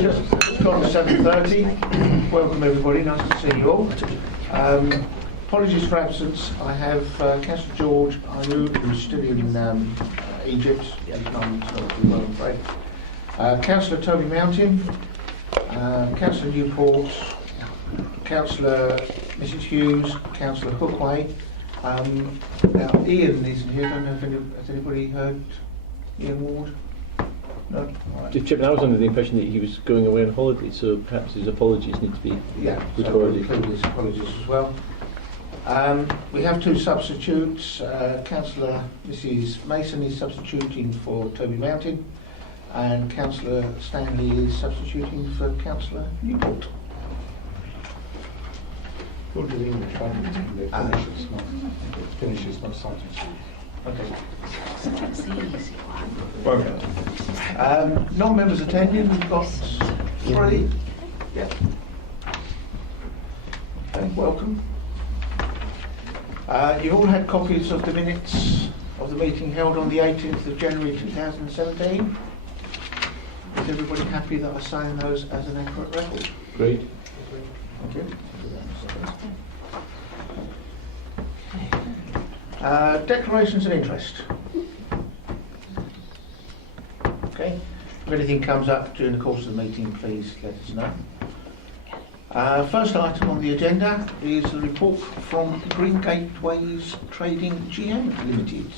Just gone to 7:30. Welcome everybody, nice to see you all. Apologies for absence. I have Councillor George Ayub, who's still in Egypt. He's not too well, I'm afraid. Councillor Toby Mountain, Councillor Newport, Councillor Mrs Hughes, Councillor Hookway. Now Ian isn't here. I don't know if has anybody heard Ian Ward? No? Right. Chairman, I was under the impression that he was going away on holiday, so perhaps his apologies need to be recorded. So we'll his apologies as well. We have two substitutes. Councillor Mrs Mason is substituting for Toby Mountain, and Councillor Stanley is substituting for Councillor Newport. We'll do the English one. Finishes, not subjects. Okay. That's the easy one. Well, non-members attending, we've got 3. Yeah. Okay, welcome. You've all had copies of the minutes of the meeting held on the 18th of January 2017. Is everybody happy that I sign those as an accurate record? Great. Thank you. Declarations of interest. Okay. If anything comes up during the course of the meeting, please let us know. First item on the agenda is the report from Green Gateways Trading GM Limited.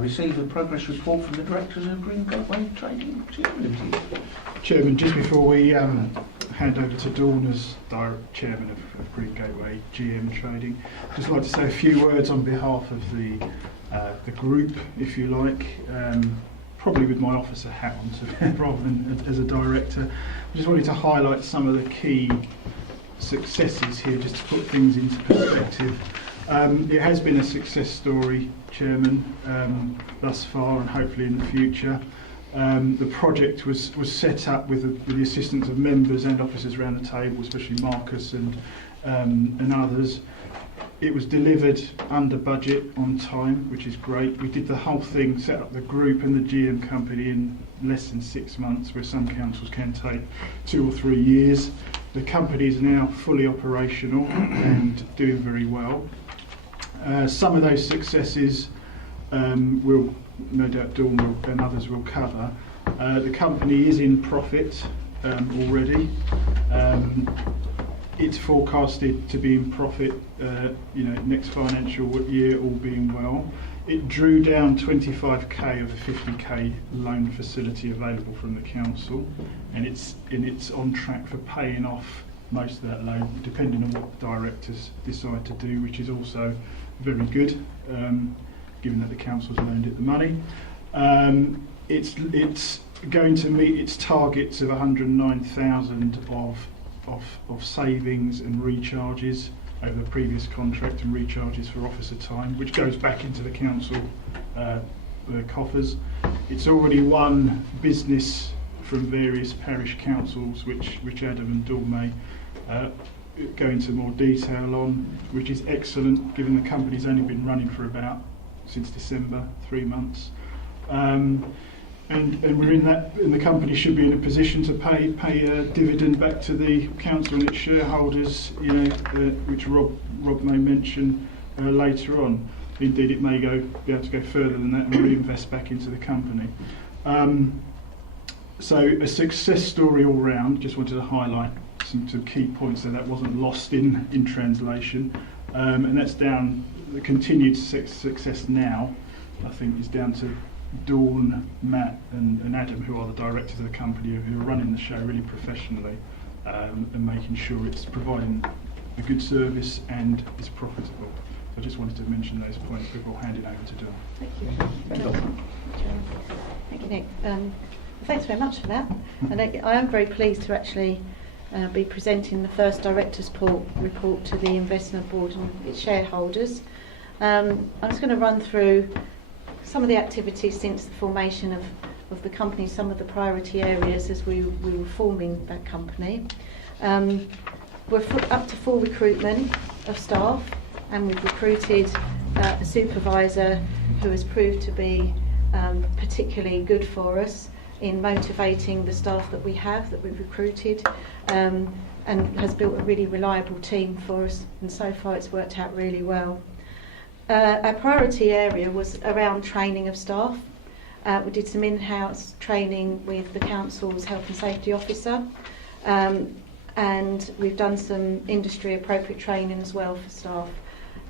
Receive a progress report from the directors of Green Gateway Trading GM Limited. Chairman, just before we hand over to Dawn as direct chairman of Green Gateway GM Trading, just like to say a few words on behalf of the group, if you like. Probably with my officer hat on, rather than as a director. I just wanted to highlight some of the key successes here, just to put things into perspective. It has been a success story, Chairman, thus far, and hopefully in the future. The project was set up with the assistance of members and officers around the table, especially Marcus and others. It was delivered under budget, on time, which is great. We did the whole thing, set up the group and the GM company in less than 6 months, where some councils can take 2 or 3 years. The company is now fully operational and doing very well. Some of those successes will, no doubt, Dawn and others will cover. The company is in profit already. It's forecasted to be in profit, next financial year, all being well. It drew down 25k of the 50k loan facility available from the council, and it's on track for paying off most of that loan, depending on what the directors decide to do, which is also very good, given that the council's loaned it the money. It's going to meet its targets of 109,000 of savings and recharges over the previous contract, and recharges for officer time, which goes back into the council coffers. It's already won business from various parish councils, which Adam and Dawn may go into more detail on, which is excellent, given the company's only been running for since December, 3 months. And we're and the company should be in a position to pay a dividend back to the council and its shareholders, which Rob may mention later on. Indeed, it may be able to go further than that and reinvest back into the company. So a success story all round. Just wanted to highlight some key points so that wasn't lost in translation. And that's down, the continued success now, I think, is down to Dawn, Matt and Adam, who are the directors of the company, who are running the show really professionally, and making sure it's providing a good service and is profitable. I just wanted to mention those points before handing over to Dawn. Thank you. Thank you, Nick. Thanks very much for that. And I am very pleased to actually be presenting the first Directors' report to the Investment Board and its shareholders. I'm just going to run through some of the activities since the formation of the company, some of the priority areas as we were forming that company. We're up to full recruitment of staff, and we've recruited a supervisor who has proved to be particularly good for us, in motivating the staff that we have, that we've recruited, and has built a really reliable team for us, and so far it's worked out really well. Our priority area was around training of staff. We did some in-house training with the council's health and safety officer, and we've done some industry appropriate training as well for staff.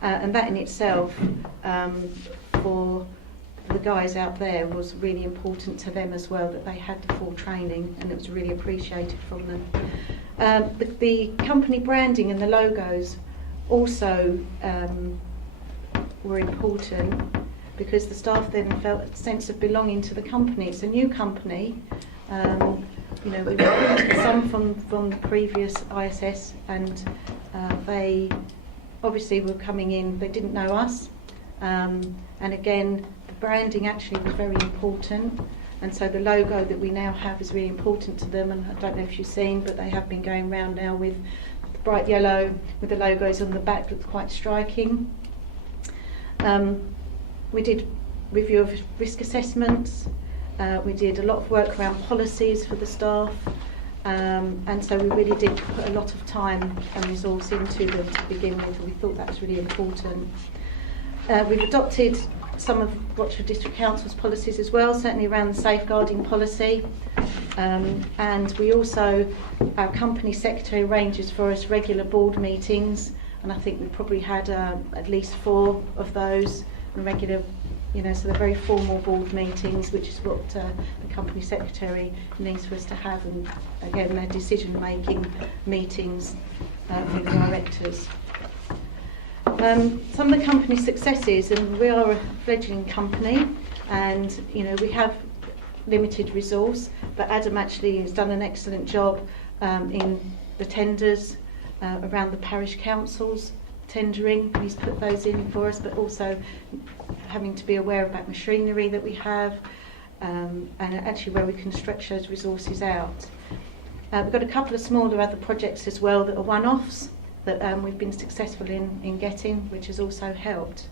And that in itself, for the guys out there, was really important to them as well, that they had the full training, and it was really appreciated from them. The company branding and the logos also were important, because the staff then felt a sense of belonging to the company. It's a new company. You know, we recruited some from the previous ISS, and they obviously were coming in, they didn't know us. And again, the branding actually was very important. And so the logo that we now have is really important to them. And I don't know if you've seen, but they have been going round now with the bright yellow with the logos on the back. Looks quite striking. We did review of risk assessments. We did a lot of work around policies for the staff. And so we really did put a lot of time and resource into them to begin with. We thought that was really important. We've adopted some of Rochford District Council's policies as well, certainly around the safeguarding policy. And we also, our company secretary arranges for us regular board meetings, and I think we probably had at least 4 of those, and regular, you know, so they're very formal board meetings, which is what the company secretary needs for us to have, and again, their decision-making meetings with the directors. Some of the company successes, and we are a fledgling company, and you know, we have limited resource, but Adam actually has done an excellent job in the tenders around the parish councils tendering. He's put those in for us, but also having to be aware about machinery that we have, and actually where we can stretch those resources out. We've got a couple of smaller other projects as well that are one-offs that we've been successful in getting, which has also helped.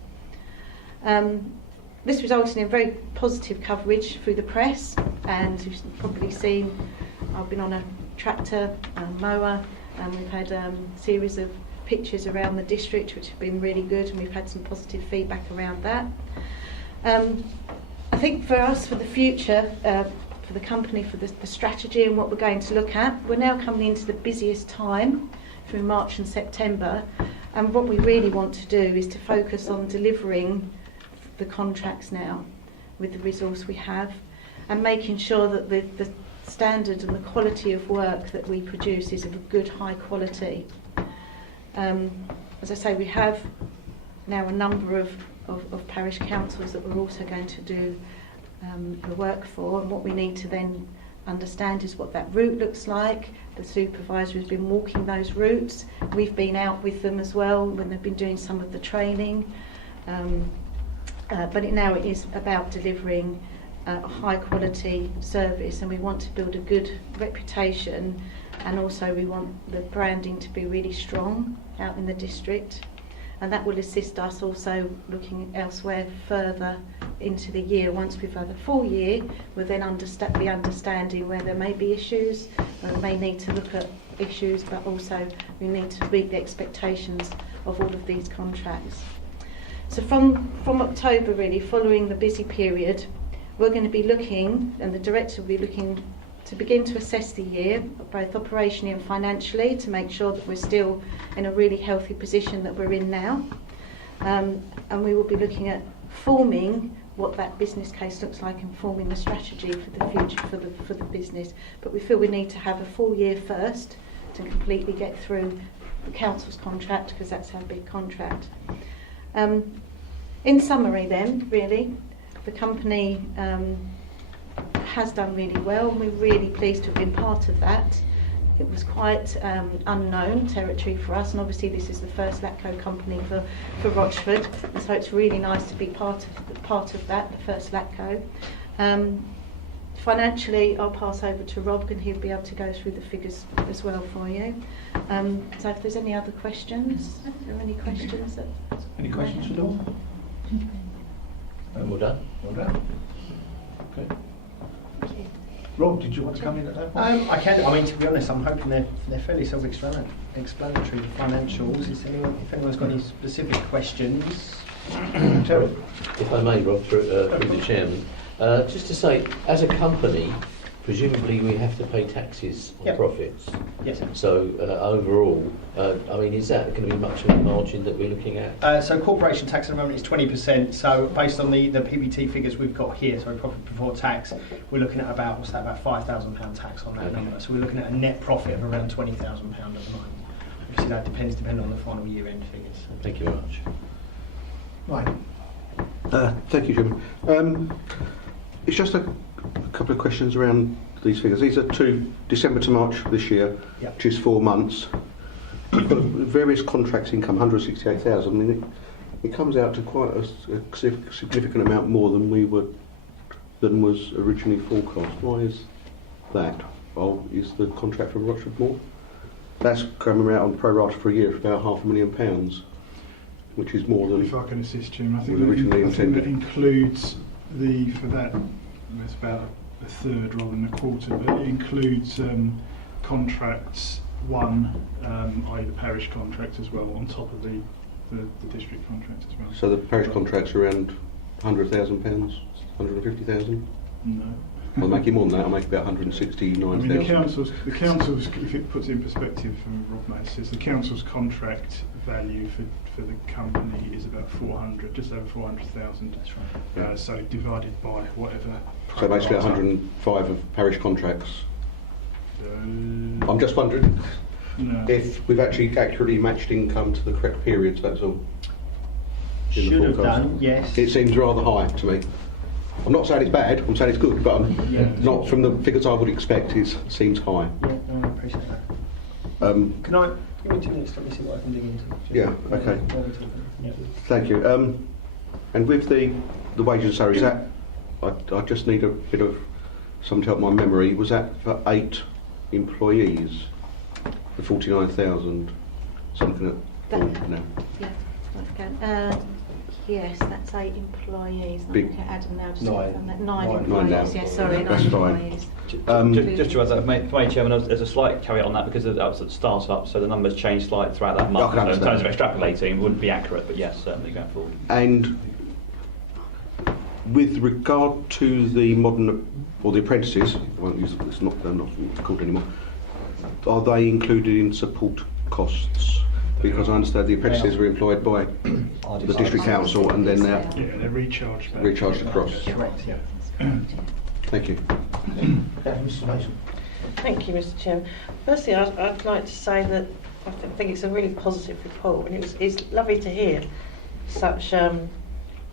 This resulted in very positive coverage through the press, and you've probably seen I've been on a tractor mower, and we've had a series of pictures around the district which have been really good, and we've had some positive feedback around that. I think for us, for the future, for the company, for the strategy and what we're going to look at, we're now coming into the busiest time through March and September, and what we really want to do is to focus on delivering the contracts now with the resource we have, and making sure that the standard and the quality of work that we produce is of a good high quality. As I say, we have now a number of parish councils that we're also going to do the work for, and what we need to then understand is what that route looks like. The supervisor has been walking those routes. We've been out with them as well when they've been doing some of the training. But now it is about delivering a high quality service, and we want to build a good reputation, and also we want the branding to be really strong out in the district, and that will assist us also looking elsewhere further into the year. Once we've had a full year, we'll then be understanding where there may be issues, we may need to look at issues, but also we need to meet the expectations of all of these contracts. So from October, really, following the busy period, we're going to be looking, and the director will be looking to begin to assess the year, both operationally and financially, to make sure that we're still in a really healthy position that we're in now. And we will be looking at forming what that business case looks like and forming the strategy for the future for the business. But we feel we need to have a full year first to completely get through the council's contract, because that's our big contract. In summary then, really, the company has done really well, and we're really pleased to have been part of that. It was quite unknown territory for us, and obviously this is the first LATCO company for Rochford, and so it's really nice to be part of that, the first LATCO. Financially, I'll pass over to Rob, and he'll be able to go through the figures as well for you. So if there's any other questions, are there any questions? Any questions at all? Well done. Well done. Okay. Rob, did you want to come in at that point? I can. I mean, to be honest, I'm hoping they're fairly self-explanatory. The financials. If anyone's got any specific questions, Terry? If I may, Rob, through the chairman, just to say, as a company, presumably we have to pay taxes on Yep. profits. yes. So overall, I mean, is that going to be much of a margin that we're looking at? So corporation tax at the moment is 20%. So based on the PBT figures we've got here, so profit before tax, we're looking at about about £5,000 tax on that Okay. number. So we're looking at a net profit of around £20,000 at the moment. Obviously that depends on the final year-end figures. Thank you very much. Right. Thank you, Jim. It's just a couple of questions around these figures. These are to December to March this year, Yep. which is 4 months. You've got various contracts income, 168,000. I mean, it comes out to quite a significant amount more than was originally forecast. Why is that? Oh, is the contract from Rochford Moor? That's coming out on pro rata for a year for about £500,000, which is more than. If I can assist, Jim, I was think originally that intended. includes for that, it's about a third rather than a quarter, but it includes contracts won, i.e. the parish contract as well, on top of the district contract as well. So the parish contract's around £100,000, 150,000. No. I'll make it more than that. I'll make about I mean, 169,000. the council's, if it puts it in perspective from Rob Mates, the council's contract value for the company is about 400, just over 400,000. That's right. So divided by whatever. So basically 105 of parish contracts. I'm just wondering No. if we've actually accurately matched income to the correct periods. That's all. In the Should have forecast. done, yes. It seems rather high to me. I'm not saying it's bad. I'm saying it's good, but Yeah. not from the figures I would expect. It seems high. Yeah, no, I appreciate that. Can I give me 2 minutes to let me see what I can dig into? Yeah, okay. While we're talking. Yeah. Thank you. And with the wages and salaries, that I just need a bit of some to help my memory. Was that for 8 employees? The 49,000 something at That- now. Yeah, right, go. Yes, that's 8 employees. I'm Big- looking at Adam now to Nine. confirm that. Nine. 9 Nine now. employees, yes, sorry, 9 That's fine. employees. Just to add that, for my chairman, there's a slight caveat on that because that was at the start-up, so the numbers changed slightly throughout that month. I can So in terms of understand. extrapolating, it wouldn't be accurate, but yes, certainly going forward. And with regard to the modern or the apprentices, I won't use it's not they're not called anymore. Are they included in support costs? Because I understand the apprentices are employed by the district council and then they're Yeah, they're recharged back. recharged across. Correct, yeah. Thank you. Mrs. Mason. Thank you, Mr. Chairman. Firstly, I'd like to say that I think it's a really positive report, and it's lovely to hear such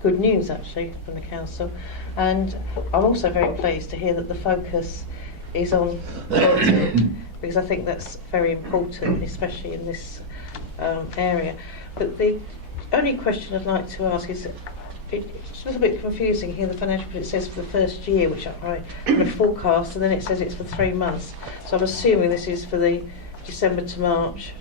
good news actually from the council. And I'm also very pleased to hear that the focus is on quality, because I think that's very important, especially in this area. But the only question I'd like to ask is, it's a little bit confusing here, the financial, but it says for the first year, which I kind of forecast, and then it says it's for 3 months. So I'm assuming this is for the December to March.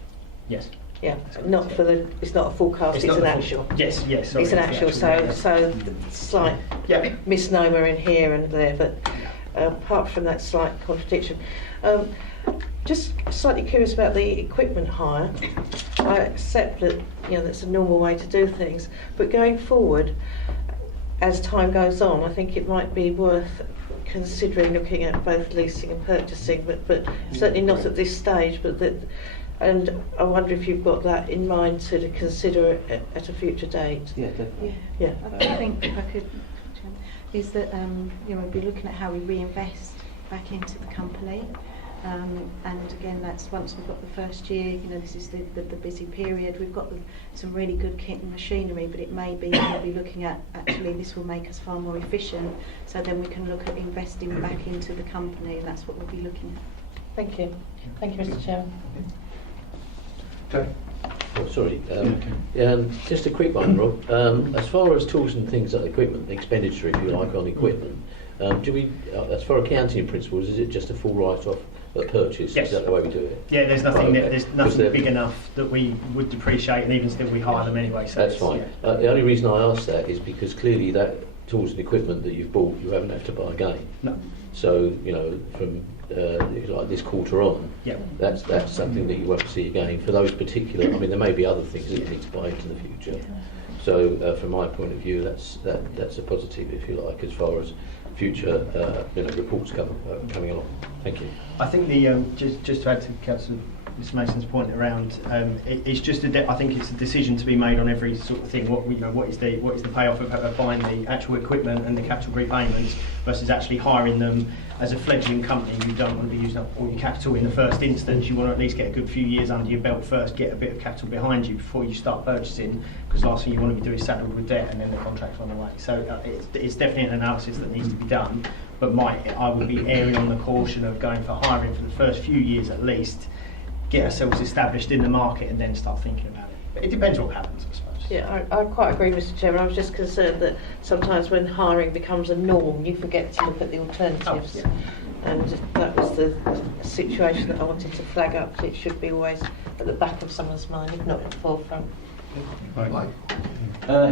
Yes. Yeah, not for the. It's not a forecast. It's not an the actual. Yes, yes. Sorry, It's an the actual. So slight Yeah. misnomer in here and there, but apart from that slight contradiction, just slightly curious about the equipment hire. I accept that that's a normal way to do things, but going forward, as time goes on, I think it might be worth considering looking at both leasing and purchasing, but certainly not at this stage. But that, and I wonder if you've got that in mind to consider at a future date. Yeah, definitely. Yeah. I think if I could, is that we'll be looking at how we reinvest back into the company, and again that's once we've got the first year. This is the busy period. We've got some really good kit and machinery, but it may be we'll be looking at actually this will make us far more efficient. So then we can look at investing back into the company, and that's what we'll be looking at. Thank you. Thank you, Mr. Chairman. Terry. Oh, sorry, just a quick one, Rob. As far as tools and things like equipment, expenditure, if you like, on equipment, do we, as far as accounting principles, is it just a full write-off at purchase? Yes. Is that the way we do it? Yeah, there's nothing. Right, okay. There's Was nothing there- big enough that we would depreciate, and even still we hire them anyway. So That's it's, fine. yeah. The only reason I ask that is because clearly that tools and equipment that you've bought, you haven't had to buy again. No. So, you know, from like this quarter on, Yep. that's something that you won't see again for those particular. I mean, there may be other things that you need to buy into the future. So, from my point of view, that's a positive, if you like, as far as future reports coming along. Thank you. I think the just to add to Councillor Mr. Mason's point around, it's just I think it's a decision to be made on every sort of thing. What is the payoff of buying the actual equipment and the capital repayments versus actually hiring them as a fledgling company. You don't want to be using up all your capital in the first instance. You want to at least get a good few years under your belt first, get a bit of capital behind you before you start purchasing. Because last thing you want to be doing is saddled with debt and then the contract's on the way. So it's definitely an analysis that needs to be done. But I would be erring on the caution of going for hiring for the first few years at least. Get ourselves established in the market and then start thinking about it. But it depends what happens, I suppose. Yeah, I quite agree, Mr. Chairman. I was just concerned that sometimes when hiring becomes a norm, you forget to look at the alternatives. Oh, yeah. And that was the situation that I wanted to flag up. It should be always at the back of someone's mind, if not at the forefront.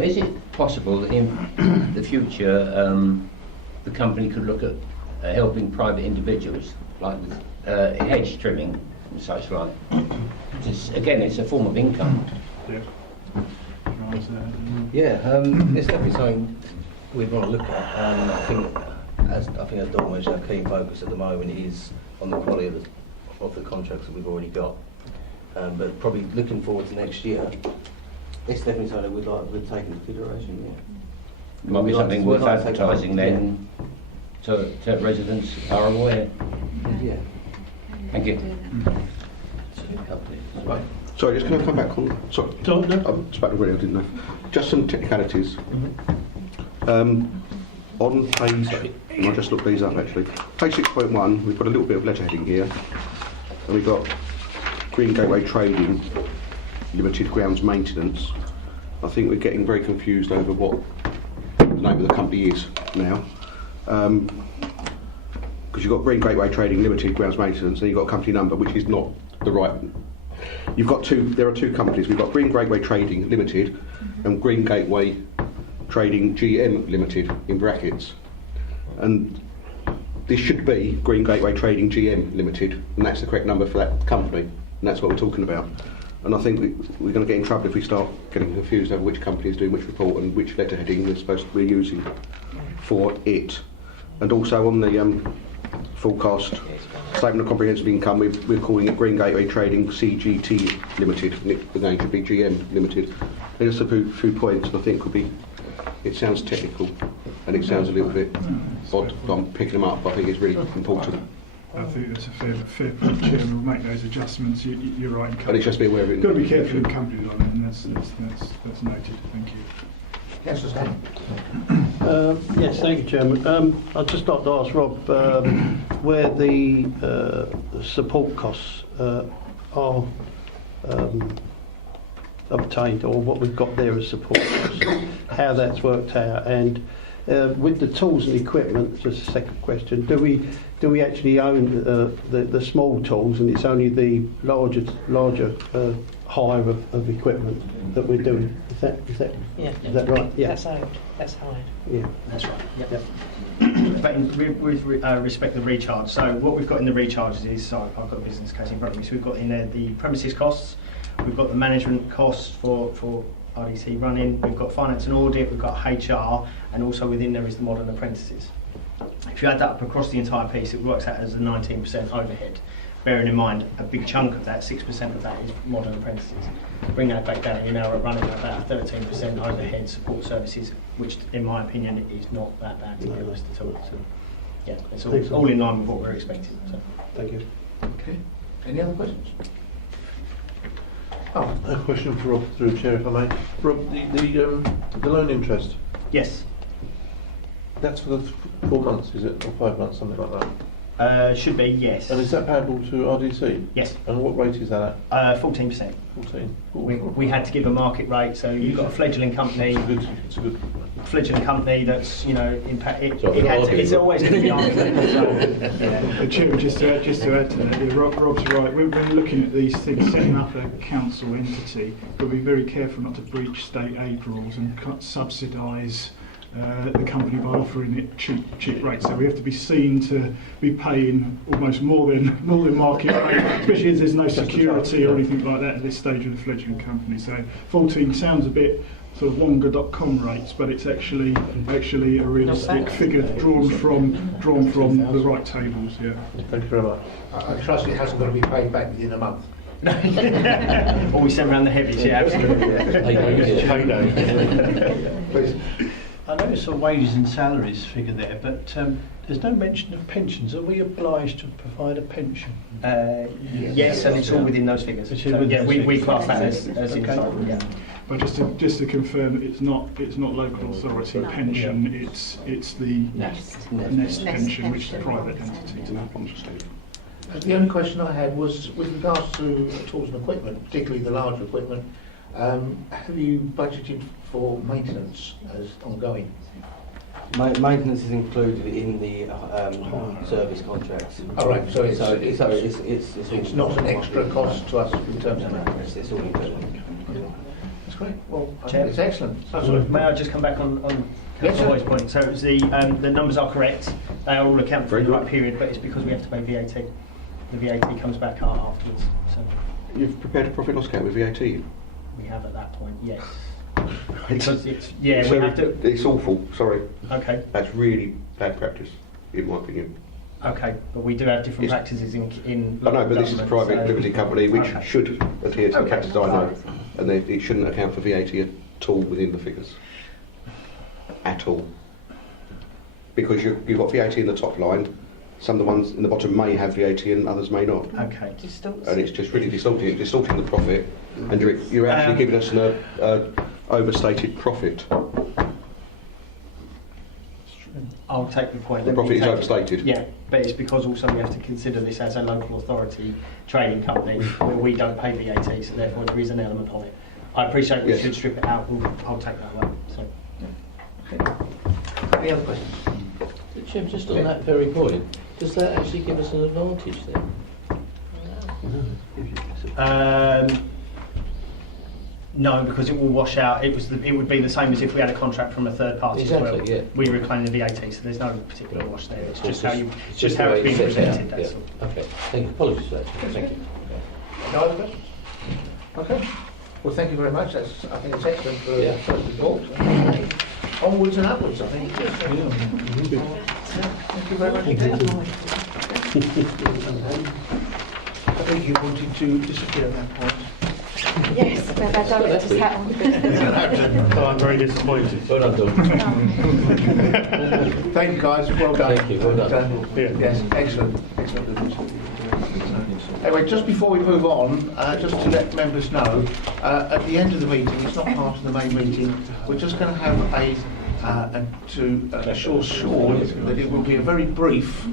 Is it possible that in the future the company could look at helping private individuals, like with hedge trimming and such like? Again, it's a form of income. Yeah, it's definitely something we'd want to look at. I think as Dawn mentioned, our key focus at the moment is on the quality of the contracts that we've already got. But probably looking forward to next year, it's definitely something we'd take into consideration. Yeah. Might be something worth advertising then, so residents are aware. Yeah. Thank you. Right. Sorry, just can I come back on? Sorry. No. I'm just back to really, I didn't know. Just some technicalities. On page, and I'll just look these up actually. Page 6.1, we've got a little bit of letter heading here, and we've got Green Gateway Trading Limited Grounds Maintenance. I think we're getting very confused over what the name of the company is now. Because you've got Green Gateway Trading Limited Grounds Maintenance, and you've got a company number which is not the right. You've got there are two companies. We've got Green Gateway Trading Limited and Green Gateway Trading GM Limited in brackets. And this should be Green Gateway Trading GM Limited, and that's the correct number for that company, and that's what we're talking about. And I think we're going to get in trouble if we start getting confused over which company is doing which report and which letterheading we're using for it. And also on the forecast statement of comprehensive income, we're calling it Green Gateway Trading CGT Limited, and the name should be GM Limited. There's a few points, and I think it sounds technical, and it sounds a little bit odd. I'm picking them up, but I think it's really important. I think that's a fair point, Chairman. We'll make those adjustments. You're right. But it's just be aware of it. You've got to be careful in companies on it, and that's noted. Thank you. Councillor Stan. Yes, thank you, Chairman. I'd just like to ask Rob where the support costs are obtained, or what we've got there as support costs, how that's worked out, and with the tools and equipment. Just a second question: Do we actually own the small tools, and it's only the larger hire of equipment that we're doing? Is that right? Yeah. That's owned. That's hired. Yeah. That's right. Yep. But with respect to the recharge, so what we've got in the recharges is, so I've got a business case in front of me, so we've got in there the premises costs, we've got the management costs for RDC running, we've got finance and audit, we've got HR, and also within there is the modern apprentices. If you add that up across the entire piece, it works out as a 19% overhead. Bearing in mind, a big chunk of that, 6% of that, is modern apprentices. Bring that back down, you're now running at about 13% overhead support services, which, in my opinion, is not that bad, to be honest at all. So, yeah, it's all in line with what we're expecting. So. Thank you. Okay. Any other questions? Oh, A question for Rob, through Chair, if I may. Rob, the loan interest, Yes. that's for the 4 months, is it? Or 5 months, something like that? Should be, yes. And is that payable to RDC? Yes. And what rate is that at? 14%. 14? We had to give a market rate, so you've got a fledgling company. It's a good Fledgling company that's, impact. So It's always going to be argued. Chairman, just to add to that, yeah, Rob's right. When looking at these things, setting up a council entity, we'll be very careful not to breach state aid rules and subsidise the company by offering it cheap rates. So we have to be seen to be paying almost more than market rate, especially as there's no security or anything like that at this stage of the fledgling company. So 14 sounds a bit sort of longer.com rates, but it's actually a realistic figure drawn from the right tables. Yeah. Thank you very much. I trust it hasn't got to be paid back within a month. Or we send around the heavies, yeah, absolutely. Please. I noticed a wages and salaries figure there, but there's no mention of pensions. Are we obliged to provide a pension? Yes, and it's all within those figures. So, yeah, we class that as inside. Yeah. But just to confirm, it's not local authority pension. It's the Nest pension, which is a private entity. The only question I had was with regards to tools and equipment, particularly the larger equipment. Have you budgeted for maintenance as ongoing? Maintenance is included in the service contracts. All right, so it's not an not extra cost to us in terms of maintenance. It's all included. That's great. Well, I Chair. think it's excellent. May I just come back on Yes, sir. Councillor White's point? So it's the numbers are correct. They are all accounted for in the right period, but it's because we have to pay VAT. The VAT comes back afterwards. So You've prepared a profit loss account with VAT in? we have at that point, yes. Because we have to. It's awful, sorry. Okay. That's really bad practice, in my opinion. Okay, but we do have different practices in. I know, but this is a private limited company which should adhere to the practices I know, and it shouldn't account for VAT at all within the figures. At all. Because you've got VAT in the top line, some of the ones in the bottom may have VAT and others may not. Okay. And it's just really distorting the profit, and you're actually giving us an overstated profit. I'll take the point. The profit is overstated. Yeah, but it's because also we have to consider this as a local authority trading company where we don't pay VAT, so therefore there is an element of it. I appreciate we should strip it out, and I'll take that away. So. Any other questions? Jim, just on that very point, does that actually give us an advantage then? No, because it will wash out. It would be the same as if we had a contract from a third party as well. Yeah. We reclaim the VAT, so there's no particular wash there. It's just how it's just how it's being set out, presented. That's yeah. all. Okay. Thank you. Apologies for that. Thank you. No other questions? Okay. Well, thank you very much. I think it's excellent for the first report. Onwards and upwards, I think. Thank you very much indeed. I think you wanted to disappear at that point. Yes, we have our director's hat on. I'm very disappointed. Well done. Thank you, guys. Well done. Thank you. Well done. Yes, excellent. Anyway, just before we move on, just to let members know, at the end of the meeting, it's not part of the main meeting, we're just going to have to assure Sean that it will be a very brief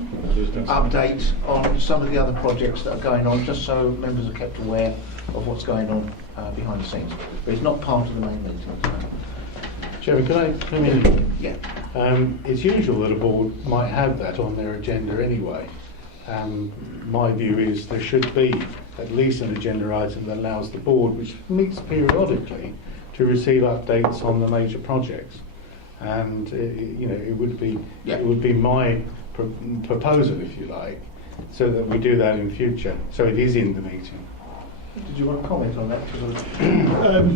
update on some of the other projects that are going on, just so members are kept aware of what's going on behind the scenes. But it's not part of the main meeting. Chairman, can I come in? Yeah. It's usual that a board might have that on their agenda anyway. My view is there should be at least an agenda item that allows the board, which meets periodically, to receive updates on the major projects. And it would be my proposal, if you like, so that we do that in future. So it is in the meeting. Did you want to comment on that?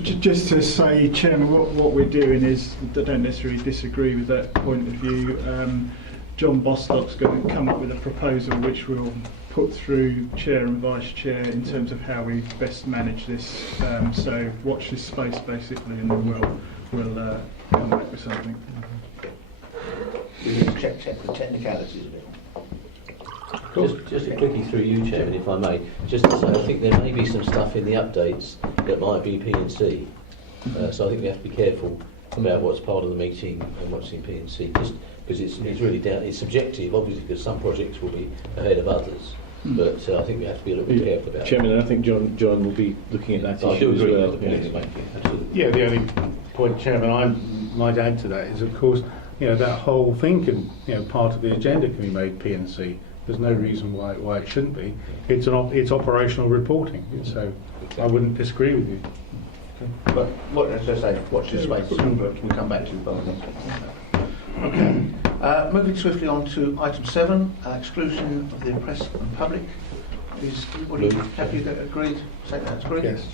Just to say, Chairman, what we're doing is, I don't necessarily disagree with that point of view. John Bostock's going to come up with a proposal which we'll put through Chair and Vice Chair in terms of how we best manage this. So watch this space basically, and then we'll come back with something. We need to check the technicalities of it. Just quickly through you, Chairman, if I may, just to say I think there may be some stuff in the updates that might be P&C, so I think we have to be careful about what's part of the meeting and what's in P&C, just because it's really down. It's subjective, obviously, because some projects will be ahead of others, but I think we have to be a little bit careful about Chairman, I think John will be looking at that issue as well. Yeah, the only point, Chairman, I might add to that is, of course, that whole thing can, part of the agenda can be made P&C. There's no reason why it shouldn't be. It's operational reporting, so I wouldn't disagree with you. But as I say, watch this space. We'll come back to you. Okay. Moving swiftly on to item 7, exclusion of the press and public. Is everybody happy that agreed? Say that's agreed? Yes.